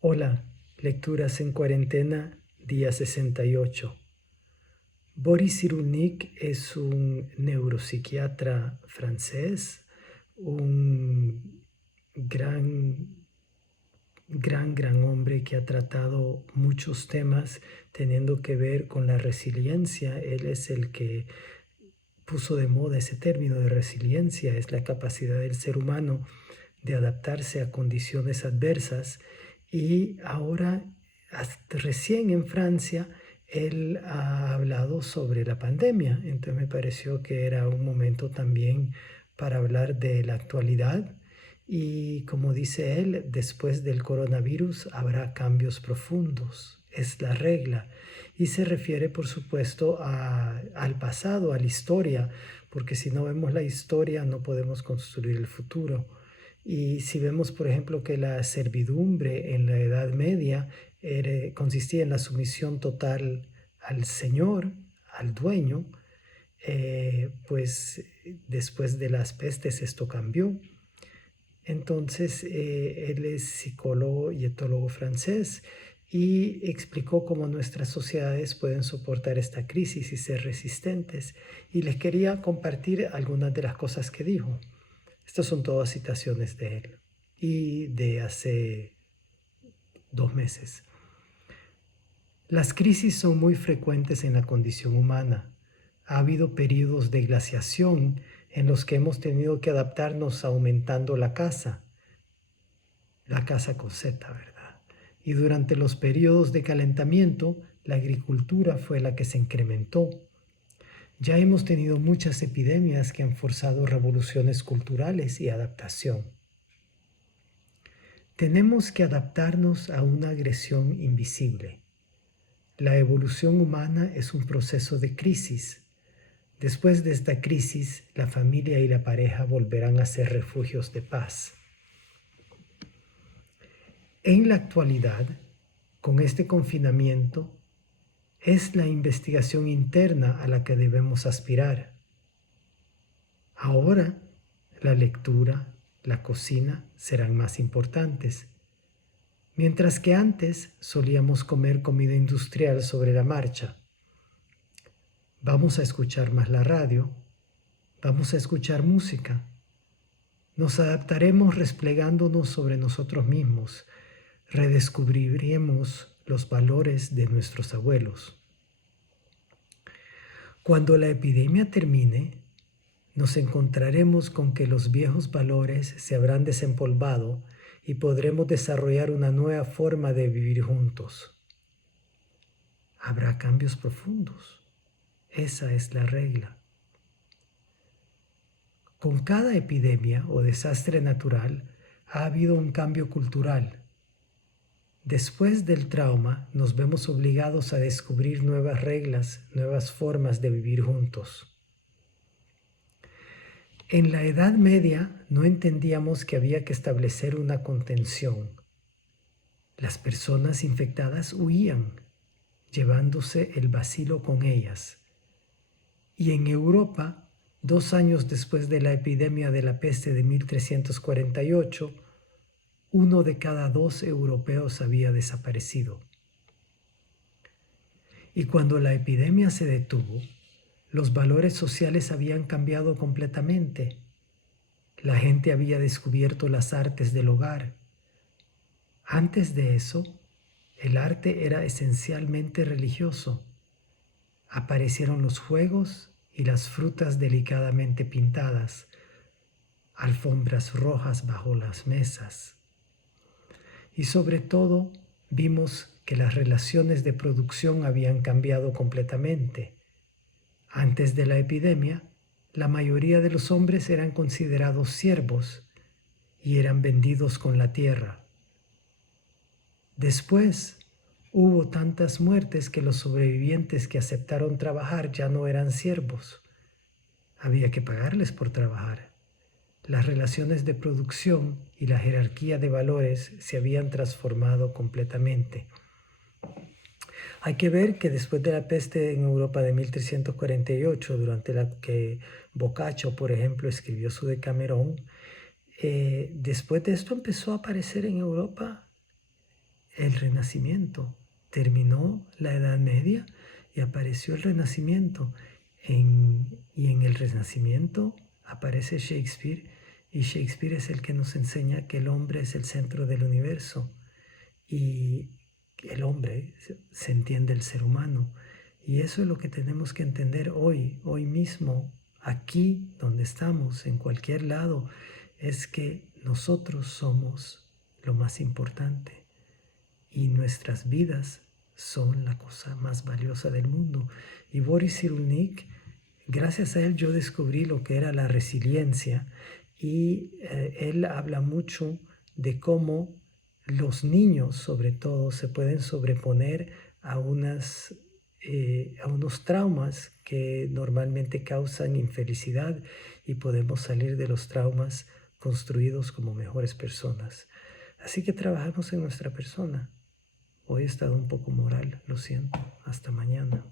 Hola, lecturas en cuarentena, día 68. Boris Cyrulnik es un neuropsiquiatra francés, un gran hombre que ha tratado muchos temas teniendo que ver con la resiliencia. Él es el que puso de moda ese término de resiliencia, es la capacidad del ser humano de adaptarse a condiciones adversas. Y ahora, hasta recién en Francia, él ha hablado sobre la pandemia. Entonces me pareció que era un momento también para hablar de la actualidad. Y como dice él, después del coronavirus habrá cambios profundos. Es la regla. Y se refiere, por supuesto, al pasado, a la historia, porque si no vemos la historia no podemos construir el futuro. Y si vemos, por ejemplo, que la servidumbre en la Edad Media consistía en la sumisión total al señor, al dueño, pues después de las pestes esto cambió. Entonces, él es psicólogo y etólogo francés y explicó cómo nuestras sociedades pueden soportar esta crisis y ser resistentes. Y les quería compartir algunas de las cosas que dijo. Estas son todas citaciones de él y de hace 2 meses. Las crisis son muy frecuentes en la condición humana. Ha habido periodos de glaciación en los que hemos tenido que adaptarnos aumentando la casa con Z, ¿verdad? Y durante los periodos de calentamiento, la agricultura fue la que se incrementó. Ya hemos tenido muchas epidemias que han forzado revoluciones culturales y adaptación. Tenemos que adaptarnos a una agresión invisible. La evolución humana es un proceso de crisis. Después de esta crisis, la familia y la pareja volverán a ser refugios de paz. En la actualidad, con este confinamiento, es la investigación interna a la que debemos aspirar. Ahora, la lectura, la cocina serán más importantes. Mientras que antes solíamos comer comida industrial sobre la marcha. Vamos a escuchar más la radio, vamos a escuchar música. Nos adaptaremos replegándonos sobre nosotros mismos, redescubriremos los valores de nuestros abuelos. Cuando la epidemia termine, nos encontraremos con que los viejos valores se habrán desempolvado y podremos desarrollar una nueva forma de vivir juntos. Habrá cambios profundos. Esa es la regla. Con cada epidemia o desastre natural ha habido un cambio cultural. Después del trauma nos vemos obligados a descubrir nuevas reglas, nuevas formas de vivir juntos. En la Edad Media no entendíamos que había que establecer una contención. Las personas infectadas huían, llevándose el bacilo con ellas. Y en Europa, 2 años después de la epidemia de la peste de 1348, 1 de cada 2 europeos había desaparecido. Y cuando la epidemia se detuvo, los valores sociales habían cambiado completamente. La gente había descubierto las artes del hogar. Antes de eso, el arte era esencialmente religioso. Aparecieron los juegos y las frutas delicadamente pintadas, alfombras rojas bajo las mesas. Y sobre todo, vimos que las relaciones de producción habían cambiado completamente. Antes de la epidemia, la mayoría de los hombres eran considerados siervos y eran vendidos con la tierra. Después, hubo tantas muertes que los sobrevivientes que aceptaron trabajar ya no eran siervos. Había que pagarles por trabajar. Las relaciones de producción y la jerarquía de valores se habían transformado completamente. Hay que ver que después de la peste en Europa de 1348, durante la que Boccaccio, por ejemplo, escribió su Decamerón, después de esto empezó a aparecer en Europa el Renacimiento. Terminó la Edad Media y apareció el Renacimiento. Y en el Renacimiento aparece Shakespeare, y Shakespeare es el que nos enseña que el hombre es el centro del universo. Y el hombre se entiende el ser humano. Y eso es lo que tenemos que entender hoy mismo, aquí donde estamos, en cualquier lado, es que nosotros somos lo más importante y nuestras vidas son la cosa más valiosa del mundo. Y Boris Cyrulnik, gracias a él yo descubrí lo que era la resiliencia, y él habla mucho de cómo los niños sobre todo se pueden sobreponer a a unos traumas que normalmente causan infelicidad, y podemos salir de los traumas construidos como mejores personas. Así que trabajamos en nuestra persona. Hoy he estado un poco moral, lo siento. Hasta mañana.